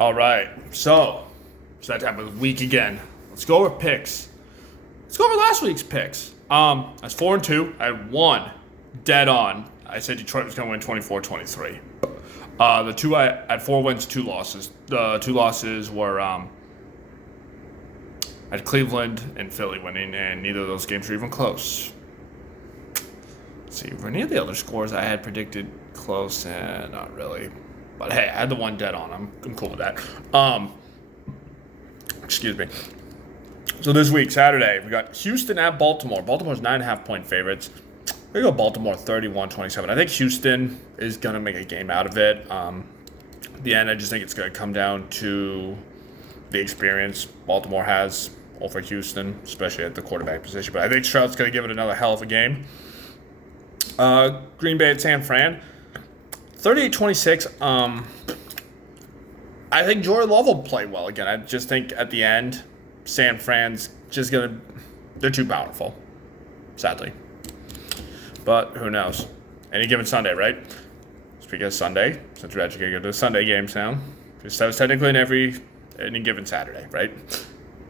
All right, so it's that time of the week again. Let's go over picks. Let's go over last week's picks. I was 4-2. I had one dead on. I said Detroit was going to win 24-23. The two I had 4 wins, 2 losses. The 2 losses were I had Cleveland and Philly winning, and neither of those games were even close. Let's see, for any of the other scores I had predicted close, and not really. But hey, I had the one dead on. I'm cool with that. Excuse me. So this week, Saturday, we got Houston at Baltimore. Baltimore's 9.5-point favorites. We go Baltimore 31-27. I think Houston is going to make a game out of it. At the end, I just think it's going to come down to the experience Baltimore has over Houston, especially at the quarterback position. But I think Stroud's going to give it another hell of a game. Green Bay at San Fran. 38-26. I think Jordan Love will play well again. I just think at the end, San Fran's just going to... They're too powerful, sadly. But who knows? Any given Sunday, right? Speaking of Sunday, since we're actually going to go to the Sunday games now, because that was technically any given Saturday, right?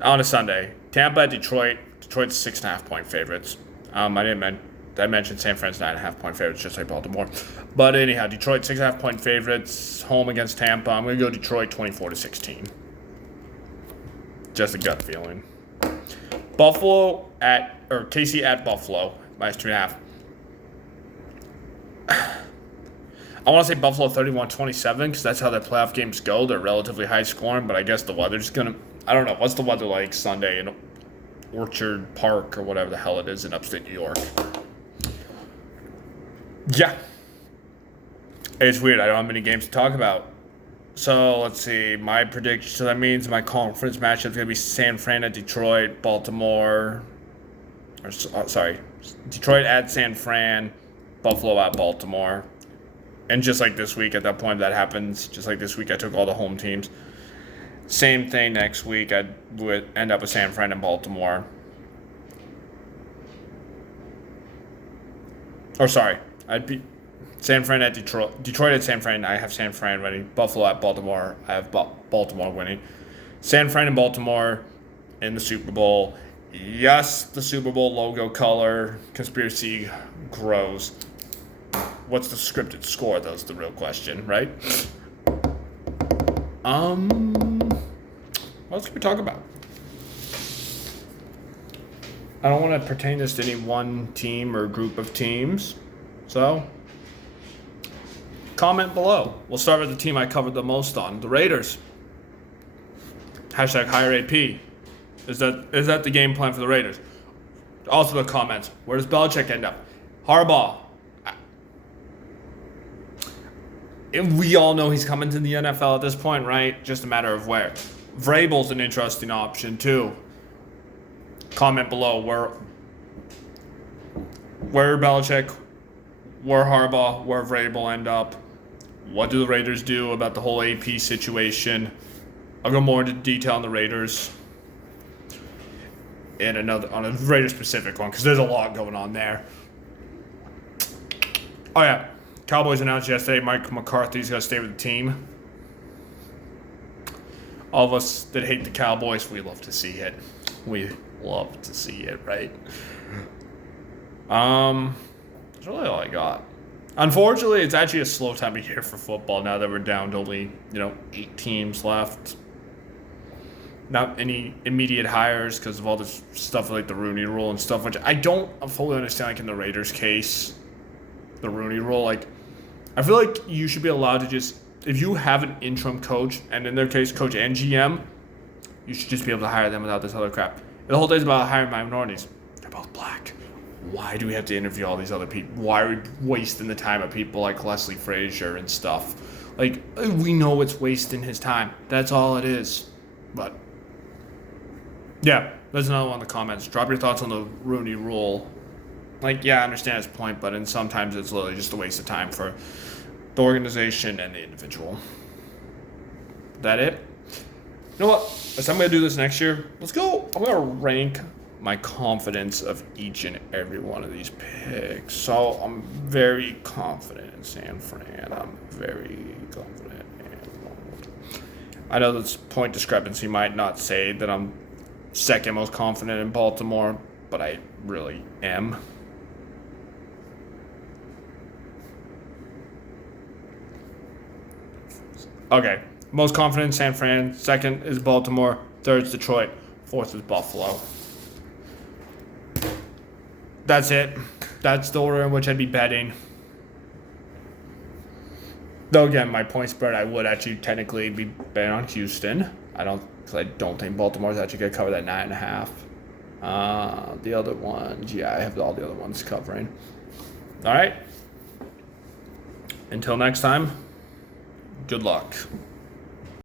On a Sunday, Tampa at Detroit. Detroit's 6.5-point favorites. I mentioned San Fran's 9.5-point favorites, just like Baltimore. But anyhow, Detroit 6.5-point favorites, home against Tampa. I'm going to go Detroit 24-16. Just a gut feeling. KC at Buffalo, -2.5. I want to say Buffalo 31-27 because that's how their playoff games go. They're relatively high scoring, but I guess the weather's going to... I don't know. What's the weather like Sunday in Orchard Park or whatever the hell it is in upstate New York? Yeah. It's weird. I don't have many games to talk about. So, let's see. My prediction... So, that means my conference matchup is going to be San Fran at Detroit, Baltimore... Detroit at San Fran, Buffalo at Baltimore. And just like this week, at that point that happens, just like this week, I took all the home teams. Same thing next week. I would end up with San Fran and Baltimore. I'd be San Fran at Detroit. Detroit at San Fran, I have San Fran winning. Buffalo at Baltimore, I have Baltimore winning. San Fran and Baltimore in the Super Bowl. Yes, the Super Bowl logo color conspiracy grows. What's the scripted score, though, is the real question, right? What else can we talk about? I don't want to pertain this to any one team or group of teams, so comment below. We'll start with the team I covered the most on, the Raiders. #HigherAP. Is that the game plan for the Raiders? Also the comments. Where does Belichick end up? Harbaugh. And we all know he's coming to the NFL at this point, right? Just a matter of where. Vrabel's an interesting option, too. Comment below where Belichick, where Harbaugh, where Vrabel end up. What do the Raiders do about the whole AP situation? I'll go more into detail on the Raiders and on a Raiders-specific one, because there's a lot going on there. Oh, yeah. Cowboys announced yesterday Mike McCarthy's going to stay with the team. All of us that hate the Cowboys, we love to see it. We love to see it, right? That's really all I got. Unfortunately, it's actually a slow time of year for football now that we're down to only, 8 teams left. Not any immediate hires because of all this stuff like the Rooney Rule and stuff, which I don't fully understand, like in the Raiders' case, the Rooney Rule. Like, I feel like you should be allowed to just, if you have an interim coach, and in their case, coach and GM, you should just be able to hire them without this other crap. And the whole thing's about hiring minorities. They're both black. Why do we have to interview all these other people? Why are we wasting the time of people like Leslie Frazier and stuff? Like, we know it's wasting his time. That's all it is. But yeah, there's another one in the comments. Drop your thoughts on the Rooney Rule. Like, yeah, I understand his point, but sometimes it's literally just a waste of time for the organization and the individual. That it? You know what? I'm going to do this next year. Let's go. I'm going to rank my confidence of each and every one of these picks. So I'm very confident in San Fran. I'm very confident in I know this point discrepancy might not say that I'm second most confident in Baltimore, but I really am. Okay, most confident in San Fran. Second is Baltimore. Third is Detroit. Fourth is Buffalo. That's it. That's the order in which I'd be betting. Though again, my point spread, I would actually technically be betting on Houston. Because I don't think Baltimore's actually gonna cover that 9.5. The other ones, yeah, I have all the other ones covering. All right. Until next time. Good luck.